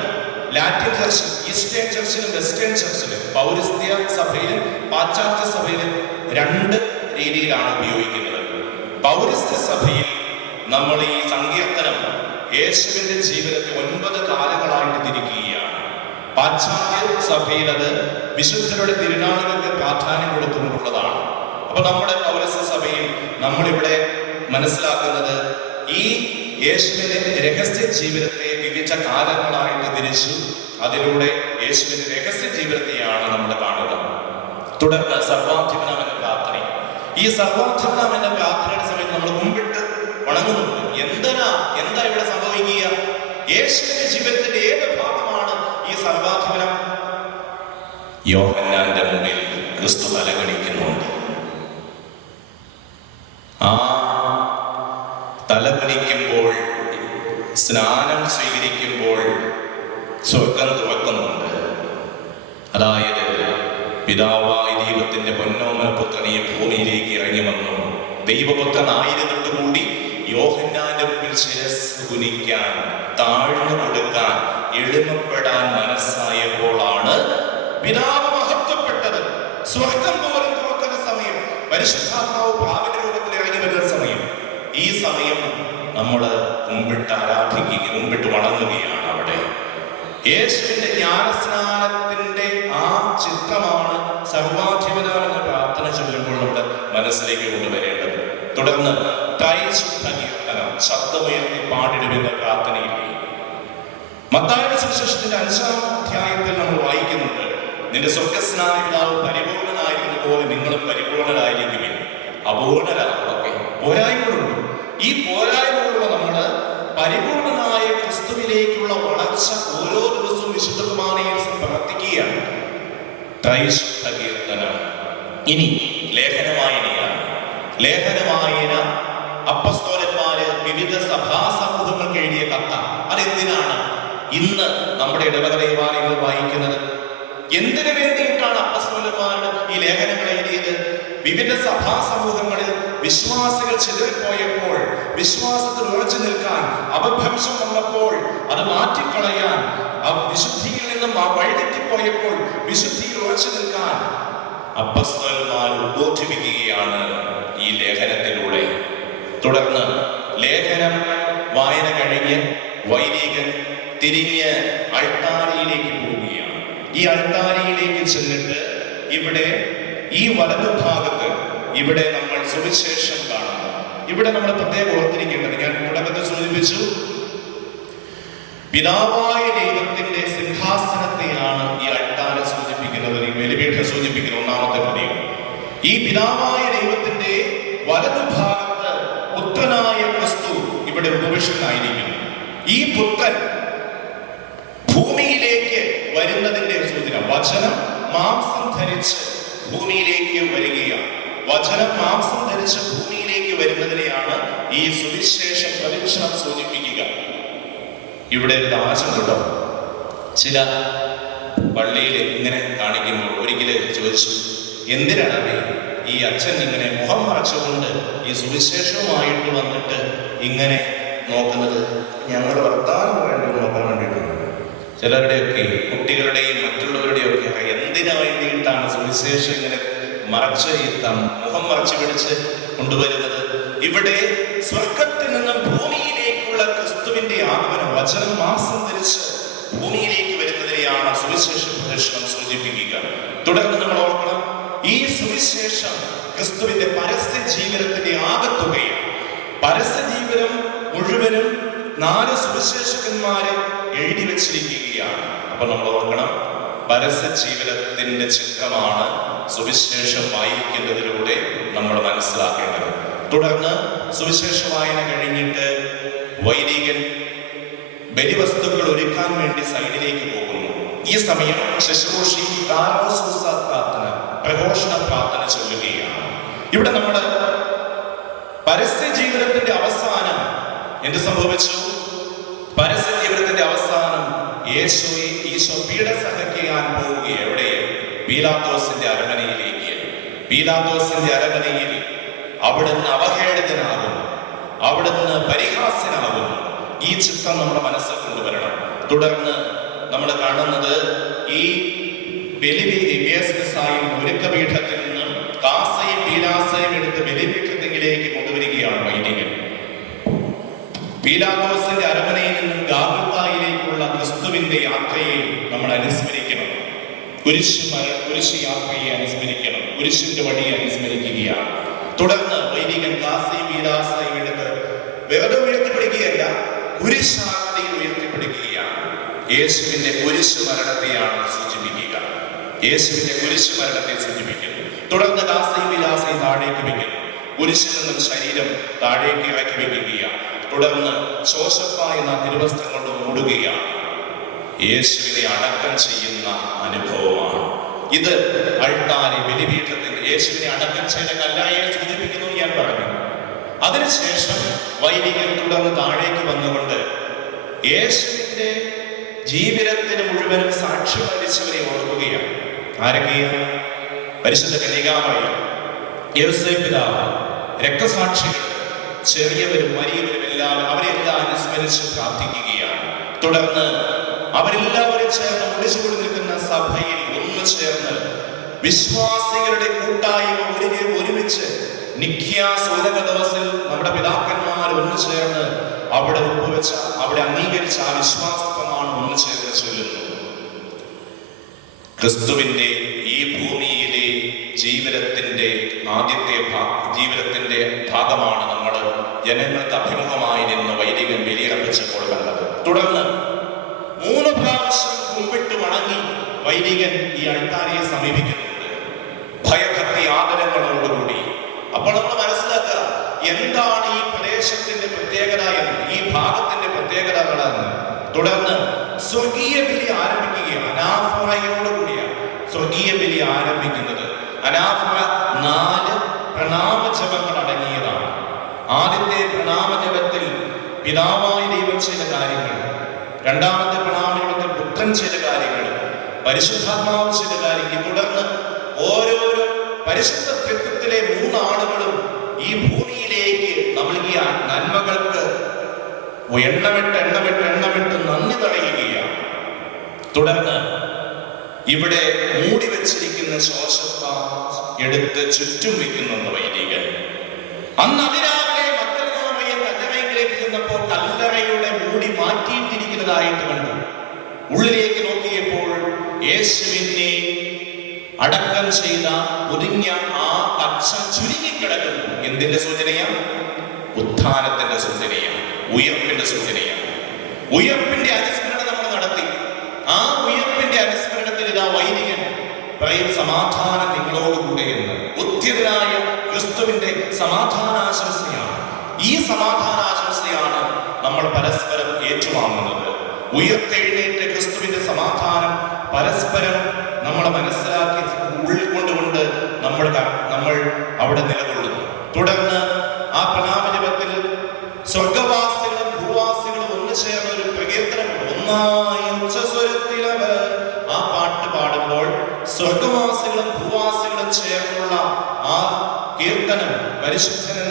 ലാറ്റിൻ ചർച്ചിൽ, ഈസ്റ്റേൺ ചർച്ചിലും വെസ്റ്റേൺ ചർച്ചിലും, പൗരസ്ത്യ സഭയിലും പാശ്ചാത്യ സഭയിലും രണ്ട് രീതിയിലാണ് ഉപയോഗിക്കുന്നത്. പൗരസ്ത്യ സഭയിൽ നമ്മൾ ഈ സങ്കീർത്തനം യേശുവിന്റെ ജീവിതത്തെ 9 കാലങ്ങളായിട്ട് തിരിക്കുകയാണ്. പാശ്ചാത്യ സഭയിൽ അത് വിശുദ്ധരുടെ തിരുനാളുകൾക്ക് പ്രാധാന്യം കൊടുത്തുകൊണ്ടുള്ളതാണ്. അപ്പൊ നമ്മുടെ പൗരസ്ത്യ സഭയിൽ നമ്മളിവിടെ മനസ്സിലാക്കുന്നത് ഈ യേശുവിന്റെ രഹസ്യ ജീവിതത്തെ വിവിധ കാലങ്ങളായിട്ട് തിരിച്ചു. അതിലൂടെ യേശുവിന്റെ രഹസ്യ ജീവിതത്തെയാണ് നമ്മൾ കാണുക. തുടർന്ന് സർവാധിപനാം എന്ന പ്രാർത്ഥന. ഈ സർവാധിപനാം എന്ന പ്രാർത്ഥനയുടെ സമയത്ത് നമ്മൾ മുമ്പിട്ട് വണങ്ങുന്നുണ്ട്. എന്താ ഇവിടെ സംഭവിക്കുക? യേശുവിന്റെ ജീവിതത്തിന്റെ ഏത് ഭാഗമാണ് ഈ സർവാധിപനം? യോഹന്നാന്റെ മുന്നിൽ ക്രിസ്തു തലകുനിക്കുന്നുണ്ട്. ആ തലകുനിക്കുമ്പോൾ, സ്നാനം സ്വീകരിക്കുമ്പോൾ സ്വർഗം തുറക്കുന്നുണ്ട്. അതായത് പിതാവായ ദൈവത്തിന്റെ പൊന്നോമന പുത്രൻ ഈ ഭൂമിയിലേക്ക് ഇറങ്ങി വന്നു. ദൈവപുത്രനായിരുന്നിട്ട് കൂടി യോഹന്നാന്റെ മുമ്പിൽ ശിരസ് കുനിക്കാൻ, താഴ്ന്നു കൊടുക്കാൻ, എളിമപ്പെടാൻ മനസ്സായപ്പോഴാണ് പിതാവ് മഹത്വപ്പെട്ടത്. സ്വർഗം പോലും തുറക്കുന്ന സമയം, പരിശുദ്ധാത്മാവ് പ്രാവിന്റെ രൂപത്തിൽ ഇറങ്ങി വരുന്ന സമയം. ഈ സമയം നമ്മൾ മുമ്പിട്ട് ആരാധിക്കുക, മുമ്പിട്ട് വണങ്ങുകയാണ്. അവിടെ യേശുവിന്റെ ജ്ഞാനസ്നാനത്തിന്റെ ആ ചിത്രമാണ് സർവാധിപനാമെന്ന പ്രാർത്ഥന ചൊല്ലുമ്പോൾ നമ്മുടെ മനസ്സിലേക്ക് കൊണ്ടുവരേണ്ടത്. തുടർന്ന് ത്രൈശുദ്ധ കീർത്തനം ശബ്ദമുയർത്തി പാടിടുമെന്ന പ്രാർത്ഥനയില്ലേ. മത്തായിയുടെ സുവിശേഷത്തിന്റെ 5-ാം അധ്യായത്തിൽ നമ്മൾ വായിക്കുന്നുണ്ട്, നിന്റെ സ്വർഗ്ഗസ്ഥനായ പിതാവ് പരിപൂർണനായിരിക്കുന്ന പോലെ നിങ്ങളും പരിപൂർണരായിരിക്കുമേ. അപൂർണരാണൊക്കെ പോരായ്മകളുണ്ട്. ഈ പോരായ്മകളുള്ള നമ്മള് പരിപൂർണനായ ക്രിസ്തുവിലേക്കുള്ള വളർച്ച ഓരോ ദിവസവും വിശുദ്ധ കുർബാനയിൽ പ്രവർത്തിക്കുകയാണ്. ത്രൈശുദ്ധ കീർത്തനം. ഇനി ലേഖനവായനയാണ്. ലേഖനവായന അപ്പസ്തോലന്മാര് വിവിധ സഭാ സമൂഹങ്ങൾക്ക് എഴുതിയ കത്ത. അതെന്തിനാണ് ഇന്ന് നമ്മുടെ ഇടവക ദേവാലയങ്ങൾ വായിക്കുന്നത്? എന്തിനു വേണ്ടിയിട്ടാണ് അപ്പസ്തലന്മാർ ഈ ലേഖനങ്ങൾ എഴുതിയത്? വിവിധ സഭാ സമൂഹങ്ങളിൽ വിശ്വാസികൾ ചിതറിപ്പോയപ്പോൾ, വിശ്വാസത്തിൽ ഉറച്ചു നിൽക്കാൻ അപഭ്രംശം വന്നപ്പോൾ അത് മാറ്റിക്കളയാൻ, വിശുദ്ധിയിൽ നിന്നും വഴിതെറ്റിപ്പോയപ്പോൾ വിശുദ്ധിയിൽ ഉറച്ചു നിൽക്കാൻ അപ്പസ്തലന്മാർ ഉദ്ബോധിപ്പിക്കുകയാണ് ഈ ലേഖനത്തിലൂടെ. തുടർന്ന് ലേഖനം വായന കഴിഞ്ഞ് വൈദികൻ തിരിഞ്ഞ് അൾത്താരയിലേക്ക് പോവുകയാണ്. ഈ അൾത്താരയിലേക്ക് ചെന്നിട്ട് ഇവിടെ ഈ വലതുഭാഗത്ത് ഇവിടെ നമ്മൾ സുവിശേഷം കാണുന്നു. ഇവിടെ നമ്മൾ പ്രത്യേകം ഓർത്തിരിക്കേണ്ടത്, ഞാൻ തുടക്കത്തിൽ സൂചിപ്പിച്ചു, പിതാവായ ദൈവത്തിന്റെ സിംഹാസനത്തെയാണ് ഈ അൾത്താര സൂചിപ്പിക്കുന്നത്, ഈ ബലിപീഠം സൂചിപ്പിക്കുന്ന ഒന്നാമത്തെ പ്രതീകം. ഈ പിതാവായ ദൈവത്തിന്റെ വലതുഭാഗത്ത് പുത്രനായ ക്രിസ്തു ഇവിടെ ഉപവിഷ്ടനായിരിക്കുന്നു. ഈ പുത്രൻ ഭൂമിയിലേക്ക് വരുന്നതിന്റെ സൂചന. വചനം മാംസം ധരിച്ച് ഭൂമിയിലേക്ക് വരികയാണ്. വചനം മാംസം ധരിച്ച് ഭൂമിയിലേക്ക് വരുന്നതിനെയാണ് ഈ സുവിശേഷ പ്രദക്ഷിണം സൂചിപ്പിക്കുക. ഇവിടെ ഒരു ആശം കേട്ടോ, ചില പള്ളിയിൽ ഇങ്ങനെ കാണിക്കുമ്പോൾ ഒരിക്കലും ചോദിച്ചു, എന്തിനാണ് ഈ അച്ഛൻ ഇങ്ങനെ മുഖം മറച്ചുകൊണ്ട് ഈ സുവിശേഷവുമായിട്ട് വന്നിട്ട് ഇങ്ങനെ നോക്കുന്നത്? ഞങ്ങൾ വർത്താനം വേണ്ടി നോക്കാൻ വേണ്ടിയിട്ടാണ്. ചിലരുടെയൊക്കെ കുട്ടികളുടെയും മറ്റുള്ളവരുടെയും ഒക്കെ എന്തിനു വേണ്ടിയിട്ടാണ് സുവിശേഷം ഇങ്ങനെ മറച്ച് മുഖം മറച്ചു പിടിച്ച് കൊണ്ടുവരുന്നത്? ഇവിടെ സ്വർഗത്തിൽ നിന്നും ഭൂമിയിലേക്കുള്ള ക്രിസ്തുവിന്റെ ആഗമനം, വചനം മാംസം ധരിച്ച് ഭൂമിയിലേക്ക് വരുന്നതിനെയാണ് സുവിശേഷ പ്രദക്ഷിണം സൂചിപ്പിക്കുക. തുടർന്ന് നമ്മൾ ഓർക്കണം, ഈ സുവിശേഷം ക്രിസ്തുവിന്റെ പരസ്യ ജീവിതത്തിന്റെ ആകത്തുകയാണ്. പരസ്യ ജീവിതം മുഴുവനും 4 സുവിശേഷകന്മാരെ എഴുതി വെച്ചിരിക്കുകയാണ്. അപ്പൊ നമ്മൾ ഓർക്കണം, പരസ്യ ജീവിതത്തിന്റെ ചിത്രമാണ് സുവിശേഷം വായിക്കുന്നതിലൂടെ നമ്മൾ മനസ്സിലാക്കേണ്ടത്. തുടർന്ന് സുവിശേഷ വായന കഴിഞ്ഞിട്ട് വൈദികൻ ബലിവസ്തുക്കൾ ഒരുക്കാൻ വേണ്ടി സൈഡിലേക്ക് പോകുന്നു. ഈ സമയം ശുശ്രൂഷി പ്രാർത്ഥന, പ്രഘോഷണ പ്രാർത്ഥന ചൊല്ലുകയാണ്. ഇവിടെ നമ്മുടെ പരസ്യ ജീവിതത്തിന്റെ അവസാനം എന്ത് സംഭവിച്ചു? പരസ്യ ജീവിതത്തിന്റെ അവസാനം ഈശോ പീഡ സഹിക്കാൻ പോവുകയാണ്. എവിടെ? പീലാത്തോസിന്റെ അരമനയിലേക്ക്. പീലാത്തോസിന്റെ അരമനയിൽ അവിടുന്ന് അവഹേളിതനാകുന്നു, അവിടുന്ന് പരിഹാസ്യനാകുന്നു. ഈ ചിത്രം നമ്മുടെ മനസ്സിൽ കൊണ്ടുവരണം. തുടർന്ന് നമ്മൾ കാണുന്നത് ഈ ബലിപീഠസായും ഒരുക്കപീഠത്തിൽ നിന്നും കാസയും പീലാസയും എടുത്ത് ബലിപീഠത്തിലേക്ക് കൊണ്ടുവരികയാണ് വൈദികൻ. പീലാത്തോസിന്റെ അരമനയിൽ നിന്നും ഗാഗുൽത്തായിലേക്കുള്ള ക്രിസ്തുവിന്റെ യാത്രയെ നമ്മൾ അനുസ്മരിക്കണം. കുരിശ് യാത്രയെ അനുസ്മരിക്കണം. കുരിശിന്റെ വഴിയെ അനുസ്മരിക്കുകയാണ്. തുടർന്ന് വൈദികൻ കാസയും പീലാസയും എടുത്ത് വെറുതെ ഉയർത്തിപ്പിടിക്കുകയല്ല, കുരിശാകൃതിയിൽ ഉയർത്തിപ്പിടിക്കുകയാണ്. യേശുവിന്റെ കുരിശ് മരണത്തെയാണ് സൂചിപ്പിക്കുക. യേശുവിന്റെ കുരിശ് മരണത്തെ സൂചിപ്പിക്കുന്നു. തുടർന്ന് കാസയും പീലാസയും താഴേക്ക് വെക്കുന്നു. കുരിശിൽ നിന്നും ശരീരം താഴേക്ക് ഇറക്കി വെക്കുകയാണ്. തുടർന്ന് ശോശപ്പ എന്ന തിരുവസ്ത്രം കൊണ്ട് മൂടുകയാണ്. യേശുവിനെ അടക്കം ചെയ്യുന്ന അനുഭവമാണ് ഇത്. അൾത്താരി ബലിപീഠത്തിൽ യേശുവിനെ അടക്കം ചെയ്ത കല്ലായെ സൂചിപ്പിക്കുന്നു ഞാൻ പറഞ്ഞു. അതിനുശേഷം വൈദികൻ തുടർന്ന് താഴേക്ക് വന്നുകൊണ്ട് യേശുവിന്റെ ജീവിതത്തിന് മുഴുവനും സാക്ഷി വഹിച്ചവരെ ഓർക്കുകയാണ്. ആരൊക്കെയാണ്? പരിശുദ്ധ കന്യകാമറിയം, യോസേപ്പ് പിതാവ്, രക്തസാക്ഷികൾ, ചെറിയവരും വലിയവരും എല്ലാവരും, അവരെല്ലാം അനുസ്മരിച്ച് പ്രാർത്ഥിക്കുകയാണ്. തുടർന്ന് അവരെല്ലാവരും ചേർന്ന് ഒളിച്ചുകൂടി നിൽക്കുന്ന സഭയിൽ ഒന്ന് ചേർന്ന് വിശ്വാസികളുടെ കൂട്ടായ്മ ഒരുമിച്ച് നിഖ്യാ സൂലകദോസിൽ നമ്മുടെ പിതാക്കന്മാർ ഒന്ന് ചേർന്ന് അവിടെ ഒപ്പുവെച്ച, അവിടെ അംഗീകരിച്ച ആ വിശ്വാസമാണ് ഒന്ന് ചേർന്ന് ചൊല്ലുന്നു. ക്രിസ്തുവിന്റെ ഈ ഭൂമിയിലെ ജീവിതത്തിന്റെ ആദ്യത്തെ ജീവിതത്തിന്റെ ഭാഗമാണ് നമ്മൾ ജനങ്ങൾക്ക് അഭിമുഖമായി നിന്ന് വൈദികൻ ബലിയർപ്പിച്ചപ്പോൾ കണ്ടത്. തുടർന്ന് 3 പ്രാവശ്യം കുമ്പിട്ട് വണങ്ങി വൈദികൻ ഈ അൾത്താരയെ സമീപിക്കുന്നുണ്ട്, ഭയഭക്തി ആദരങ്ങളോടുകൂടി. അപ്പോൾ നമ്മൾ മനസ്സിലാക്കുക എന്താണ് ഈ പ്രദേശത്തിന്റെ പ്രത്യേകത എന്ന്, ഈ ഭാഗത്തിന്റെ പ്രത്യേകതകളെന്ന്. തുടർന്ന് സ്വർഗീയ ബലി ആരംഭിക്കുകയാണ്. അനാഫയോടുകൂടിയാണ് സ്വർഗീയ ബലി ആരംഭിക്കുന്നത്. അനാഫ 4 പ്രണാമജപങ്ങൾ അടങ്ങിയതാണ്. ആദ്യത്തെ പ്രണാമജപത്തിൽ പിതാവായ ദൈവം ചെയ്ത കാര്യങ്ങൾ, രണ്ടാമത്തെ പ്രണാമജപത്തിൽ പുത്രൻ ചെയ്ത കാര്യങ്ങൾ, പരിശുദ്ധാത്മാവ് ചില കാര്യങ്ങൾ, തുടർന്ന് ഓരോരോ പരിശുദ്ധ ത്രിത്വത്തിലെ 3 ആളുകളും ഈ ഭൂമിയിലേക്ക് നൽകിയ നന്മകൾക്ക് എണ്ണമിട്ട് നന്ദി പറയുകയാണ്. തുടർന്ന് ഇവിടെ മൂടി വെച്ചിരിക്കുന്ന ശോശപ്പ എടുത്ത് ചുറ്റും വെക്കുന്നുണ്ട് വൈദികൻ. അന്ന് അതിരാവിലെ മഗ്ദലനാമറിയം കല്ലറയിലേക്ക് ചെന്നപ്പോൾ കല്ലറയുടെ മൂടി മാറ്റിയിട്ടിരിക്കുന്നതായിട്ട് കണ്ടു. ഉള്ളിലേക്ക് നോക്കിയപ്പോൾ യേശുവിനെ അടക്കം ചെയ്ത പൊതിഞ്ഞ ആ കച്ച ചുരുങ്ങിക്കിടക്കുന്നു. എന്തിന്റെ സൂചനയാണ്? ഉത്ഥാനത്തിന്റെ സൂചനയാണ്, ഉയർപ്പിന്റെ സൂചനയാണ്. ഉയർപ്പിന്റെ അനുസ്മരണം നമ്മൾ നടത്തി. ആ ഉയർപ്പിന്റെ അനുസ്മരണത്തിൽ ഇതാ വൈദികൻ പറയും, സമാധാനം നിങ്ങളോടുകൂടെ എന്ന്. ഉദ്ധിതനായ ക്രിസ്തുവിന്റെ സമാധാനാശംസയാണ്. ഈ സമാധാനാശംസയാണ് നമ്മൾ പരസ്പരം ഏറ്റുവാങ്ങുന്നത്. ഉയർത്തെഴുന്നേറ്റ ക്രിസ്തുവിന്റെ സമാധാനം പരസ്പരം നമ്മൾ മനസ്സിലാക്കി ഉൾക്കൊണ്ടുകൊണ്ട് നമ്മൾ അവിടെ നിലകൊള്ളുന്നു. തുടർന്ന് ആ പ്രണാമജപത്തിൽ സ്വർഗവാസികളും ഭൂവാസികളും ഒന്ന് ചേർന്ന ഒരു പ്രകീർത്തനമുണ്ട്. ഒന്നായി ഉച്ചസ്വരത്തിലവർ ആ പാട്ട് പാടുമ്പോൾ സ്വർഗവാസികളും ഭൂവാസികളും ചേർന്നുള്ള ആ കീർത്തനം പരിശുദ്ധനെ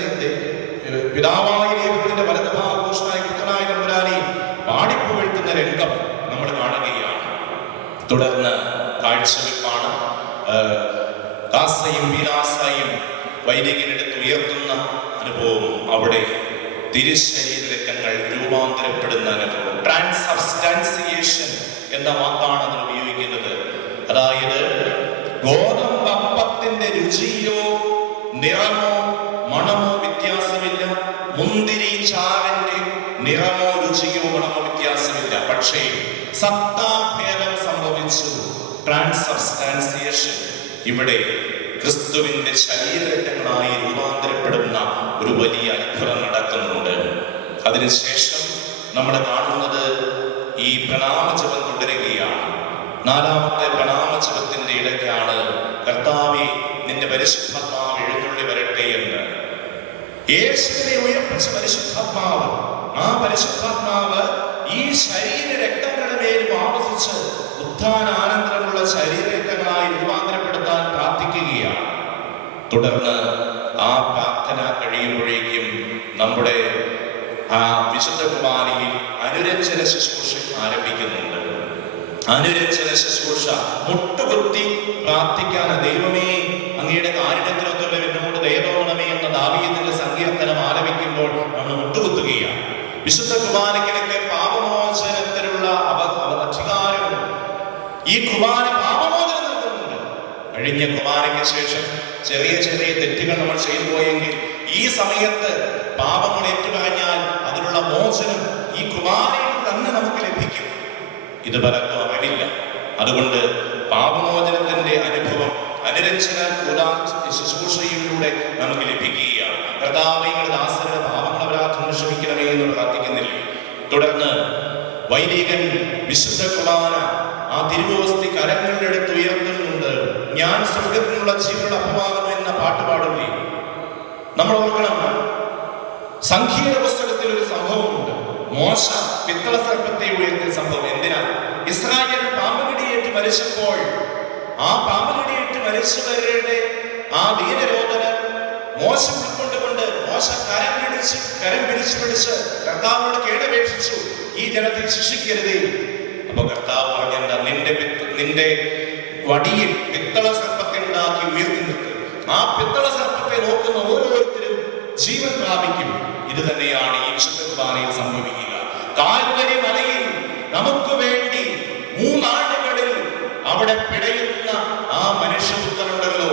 പിതാവായ ദൈവത്തിന്റെ വലതുഭാഗഘോഷനായ പുത്രനായ തമ്പുരാനെ പാടിപ്പുകഴ്ത്തുന്ന രംഗം നമ്മൾ കാണുകയാണ്. തുടർന്ന് കാഴ്ചവെപ്പാണ്. കാസയും വിലാസയും വൈദികനെടുത്ത് ഉയർത്തുന്ന അനുഭവവും അവിടെ തിരുശരീരങ്ങൾ രൂപാന്തരപ്പെടുന്ന അനുഭവം. ട്രാൻസ്സബ്സ്റ്റാൻസിയേഷൻ എന്ന വാക്കാണ് അതിൽ ഉപയോഗിക്കുന്നത്. അതായത് ഗോതമ്പപ്പത്തിന്റെ രുചിയോ നിറമോ മണമോ വ്യത്യാസമില്ല, മുന്തിരി ചാറിന്റെ നിറമോ രുചിയോ മണമോ വ്യത്യാസമില്ല, പക്ഷേ സത്താഭേദം സംഭവിച്ചു. ട്രാൻസ്സബ്സ്റ്റാൻസിയേഷൻ. ഇവിടെ ക്രിസ്തുവിന്റെ ശരീരങ്ങളായി രൂപാന്തരപ്പെടുന്ന ഒരു വലിയ അത്ഭുതം നടക്കുന്നുണ്ട്. അതിനുശേഷം നമ്മൾ കാണുന്നത് ഈ പ്രണാമജപം തുടരുകയാണ്. 4ാമത്തെ പ്രണാമജപത്തിന്റെ ഇടയ്ക്കാണ് കർത്താവേ നിന്റെ പരിശുദ്ധാത്മാവ് എഴുന്നള്ളി വരട്ടെ എന്ന്. യേശുവിനെ ഉയർപ്പിച്ച പരിശുദ്ധാത്മാവ്, ആ പരിശുദ്ധാത്മാവ് ഈ ശരീര രക്തങ്ങളുടെ മേലും ആവസിച്ച് ഉത്ഥാനാനന്തരമുള്ള ശരീരരക്തങ്ങളായി രൂപാന്തരപ്പെടുത്താൻ പ്രാർത്ഥിക്കുകയാണ്. തുടർന്ന് ആ പ്രാർത്ഥന കഴിയുമ്പോഴേക്കും നമ്മുടെ ആ വിശുദ്ധ കുർബാനയിൽ അനുരഞ്ജന ശുശ്രൂഷ ആരംഭിക്കുന്നുണ്ട്. അനുരഞ്ജന ശുശ്രൂഷ മുട്ടുകുത്തി പ്രാർത്ഥിക്കാൻ, ദൈവമേ അങ്ങയുടെ കാരുണ്യത്തിനൊത്തുള്ള എന്നോട് ദയ തോന്നണമേ എന്ന ദാവീദിന്റെ സങ്കീർത്തനം ആലപിക്കുമ്പോൾ നമ്മൾ മുട്ടുകുത്തുകയാണ്. വിശുദ്ധ കുർബാനയ്ക്കിടയ്ക്ക് പാപമോചനത്തിനുള്ള അധികാരമുണ്ട്. ഈ കുർബാന പാപമോചനം നൽകുന്നുണ്ട്. കഴിഞ്ഞ കുർബാനയ്ക്ക് ശേഷം ചെറിയ ചെറിയ തെറ്റുകൾ നമ്മൾ ചെയ്തു പോയെങ്കിൽ ഈ സമയത്ത് പാപങ്ങൾ ഏറ്റുപറഞ്ഞാൽ അതിനുള്ള മോചനം ഈ കുർബാനയിൽ തന്നെ നമുക്ക് ലഭിക്കും. ഇത് പലർക്കും അറിവില്ല. അതുകൊണ്ട് പാപമോചനത്തിന്റെ അനുഭവം അനുരഞ്ജന ശുശ്രൂഷയിലൂടെ നമുക്ക് ലഭിക്കുകയാണ്. കർത്താവേ ദാസരുടെ പാപങ്ങൾ അപരാധം ക്ഷമിക്കണമേ എന്ന് പ്രാർത്ഥിക്കുന്നില്ലേ? തുടർന്ന് വൈദികൻ വിശുദ്ധ കുർബാന ആ തിരുവോസ്തി കരങ്ങളുടെ അടുത്ത് ഉയർത്തുന്നുണ്ട്. ഞാൻ സ്വർഗത്തിനുള്ള ജീവനുള്ള അപ്പമാകുന്നു എന്ന പാട്ട് പാടില്ലേ? നമ്മൾ ഓർക്കണം, സംഖ്യയുടെ പുസ്തകത്തിൽ ഒരു സംഭവമുണ്ട്. മോശ പിത്തള സർപ്പത്തെ ഉയർത്തിയ സംഭവം. എന്തിനാ? ഇസ്രായേൽ പാമ്പുകടിയേറ്റ് മരിച്ചപ്പോൾ ആ പാമ്പുകടിയേറ്റ് മരിച്ചവരുടെ ആ ധീരരോധന മോശ ഉൾക്കൊണ്ടുകൊണ്ട് മോശ കരം പിടിച്ച് കർത്താവിനോട് കേടപേക്ഷിച്ചു, ഈ ജനത്തെ ശിക്ഷിക്കരുതേ. അപ്പൊ കർത്താവ് പറഞ്ഞെന്താ? നിന്റെ വടിയിൽ പിത്തള സർപ്പത്തെ ഉണ്ടാക്കി ഉയർത്തി നിർത്തും. ആ പിത്തള സർപ്പത്തെ നോക്കുന്ന ഓരോരുത്തരും ജീവൻ പ്രാപിക്കും. ഇത് തന്നെയാണ് ഈ വിശുദ്ധ കുർബാനയിൽ സംഭവിക്കുക. കാൽവരി മലയിൽ നമുക്ക് വേണ്ടി 3 ആണ്ടുകളിൽ അവിടെ പിടയുന്ന ആ മനുഷ്യപുത്രനുണ്ടല്ലോ,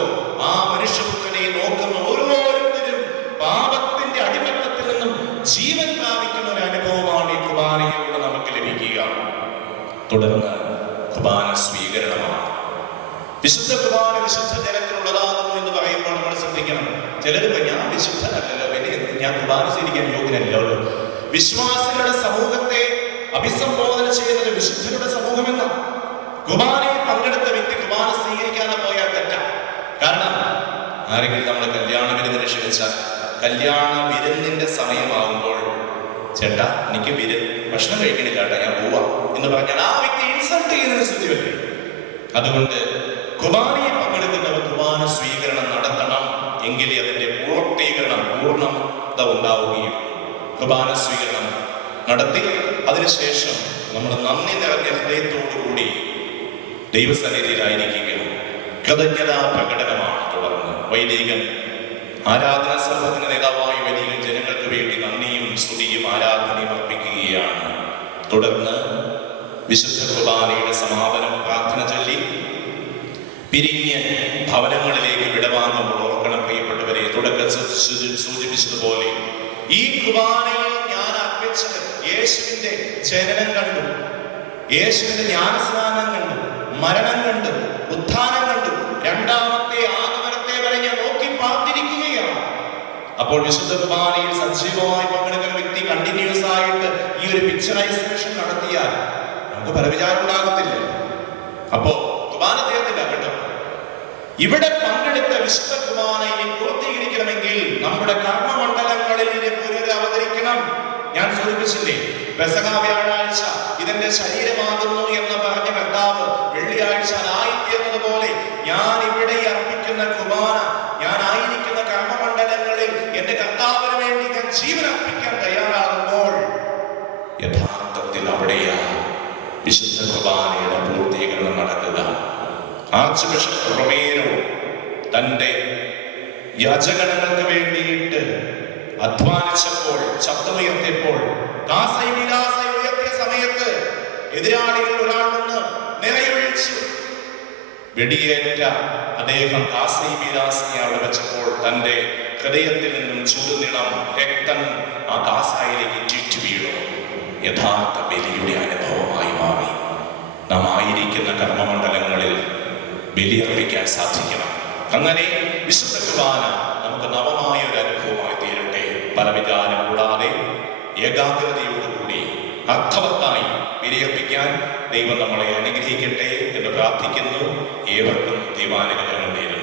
ആ മനുഷ്യപുത്രനെ നോക്കുന്ന ഓരോരുത്തരും പാപത്തിന്റെ അടിമത്തത്തിൽ നിന്നും ജീവൻ പ്രാപിക്കുന്ന ഒരു അനുഭവമാണ് ഈ കുർബാനയിലൂടെ നമുക്ക് ലഭിക്കുക. തുടർന്ന് കുർബാന സ്വീകരണമാണ്. വിശുദ്ധ കുർബാന വിശുദ്ധ ജനത്തിനുള്ളതാകുന്നു എന്ന് പറയുമ്പോൾ നമ്മൾ ശ്രദ്ധിക്കണം. ചിലർ ഞാൻ വിശുദ്ധനല്ലല്ലോ, ഞാൻ കുർബാന സ്വീകരിക്കാൻ യോഗ്യനല്ലോ. വിശ്വാസികളുടെ സമൂഹത്തെ അഭിസംബോധന ചെയ്യുന്നത് വിശുദ്ധരുടെ സമൂഹമെന്ന. കുർബാനയിൽ പങ്കെടുത്ത വ്യക്തി കുർബാന സ്വീകരിക്കാതെ പോയാൽ തെറ്റാ. കാരണം ആരെങ്കിലും നമ്മൾ കല്യാണ വിരുന്നിനെ ക്ഷണിച്ചാൽ കല്യാണ വിരുന്നിന്റെ സമയമാകുമ്പോൾ ചേട്ടാ എനിക്ക് ഭക്ഷണം കഴിക്കണില്ല കേട്ടാ, ഞാൻ പോവാ എന്ന് പറഞ്ഞാൽ ആ വ്യക്തി ഇൻസൾട്ട് ചെയ്യുന്നതിന് സ്ഥിതിയല്ലേ? അതുകൊണ്ട് കുർബാനയിൽ പങ്കെടുക്കുന്നവർ കുർബാന സ്വീകരണം നടത്തണം, എങ്കിലേ അതിന്റെ പൂർണ്ണത ഉണ്ടാവുകയും. കുർബാന സ്വീകരണം നടത്തി അതിനുശേഷം നമ്മൾ നന്ദി നിറഞ്ഞ ഹൃദയത്തോടുകൂടി ദൈവസന്നിധിയിലായിരിക്കുക. കൃതജ്ഞതാ പ്രകടനമാണ്. തുടർന്ന് വൈദികൻ, ആരാധന സമൂഹത്തിന്റെ നേതാവായ വൈദികൻ ജനങ്ങൾക്ക് വേണ്ടി നന്ദിയും സ്തുതിയും ആരാധനയും അർപ്പിക്കുകയാണ്. തുടർന്ന് വിശുദ്ധ കുർബാനയുടെ സമാപനം പ്രാർത്ഥന ചൊല്ലി പിരിഞ്ഞ് ഭവനങ്ങളിലേക്ക് വിടവാങ്ങുമ്പോൾ ഓർക്കണം പ്രിയപ്പെട്ടവരെ, തുടക്കത്തിൽ സൂചിപ്പിച്ചതുപോലെ ഈ കുർബാനയിൽ ഞാൻ അർപ്പിച്ചത് യേശുവിന്റെ ജനനം കണ്ടു, യേശുവിന്റെ ജ്ഞാനസ്നാനം കണ്ടു, മരണം കണ്ടു, ഉത്ഥാനം കണ്ടു, രണ്ടാമത്തെ ആഗമനത്തെ വരെ ഞാൻ നോക്കി പാർത്തിരിക്കുകയാണ്. അപ്പോൾ വിശുദ്ധ കുർബാനയിൽ സജീവമായി പങ്കെടുക്കുന്ന വ്യക്തി കണ്ടിന്യൂസ് ആയിട്ട് ഈ ഒരു പിക്ചറൈസേഷൻ നടത്തിയാൽ നമുക്ക് പല വിചാരം ഉണ്ടാകത്തില്ല. അപ്പോ കുർബാന തീർന്നില്ല കേട്ടോ. ഇവിടെ പങ്കെടുത്ത വിശുദ്ധ കുർബാനയെ പൂർത്തീകരിക്കണമെങ്കിൽ നമ്മുടെ കർമ്മമണ്ഡലങ്ങളിൽ പുനരവതരിക്കണം. ഞാൻ സൂചിപ്പിച്ചില്ലേ, പെസഹ വ്യാഴാഴ്ച ഇതെന്റെ ശരീരമാകുന്നു എന്ന് പറഞ്ഞ കർത്താവ് വെള്ളിയാഴ്ച ആയിത്തീർന്നതുപോലെ ഞാൻ ഇവിടെ അർപ്പിക്കുന്ന കുർബാന, ഞാൻ ആയിരിക്കുന്ന കർമ്മമണ്ഡലങ്ങളിൽ എന്റെ കർത്താവിന് വേണ്ടി ഞാൻ ജീവൻ അർപ്പിക്കാൻ തയ്യാറാകുമ്പോൾ യഥാർത്ഥത്തിൽ അവിടെയാ വിശുദ്ധ കുർബാനയുടെ പൂർത്തീകരണം നടക്കുക. ആർച്ച് ബിഷപ്പ് റൊമേരോ തന്റെ യാചകണങ്ങൾക്ക് വേണ്ടിയിട്ട് അധ്വാനിച്ചപ്പോൾ, ശബ്ദമുയർത്തിയപ്പോൾ, ഉയർത്തിയ സമയത്ത് എതിരാളികൾ ഒരാൾ വന്ന് നിറയൊഴിച്ചു വെടിയേറ്റ അദ്ദേഹം കാസൈമിരാസിനെ അവിടെ വെച്ചപ്പോൾ തന്റെ ഹൃദയത്തിൽ നിന്നും ചുടുനിണം രക്തം ആ കാസായിലേക്ക് ചുറ്റു വീണു. യഥാർത്ഥ ബലിയുടെ അനുഭവമായി മാറി. നാം ആയിരിക്കുന്ന കർമ്മമണ്ഡലങ്ങളിൽ ബലിയർപ്പിക്കാൻ സാധിക്കണം. അങ്ങനെ വിശുദ്ധ കുർബാന നമുക്ക് നവമായ ഒരു അനുഭവമായി തീരട്ടെ. പല വിചാരം കൂടാതെ ഏകാഗ്രതയോടുകൂടി അർത്ഥവത്തായി ബലിയർപ്പിക്കാൻ ദൈവം നമ്മളെ അനുഗ്രഹിക്കട്ടെ എന്ന് പ്രാർത്ഥിക്കുന്നു. ഏവർക്കും ദൈവാനുഗ്രഹം നേരുന്നു.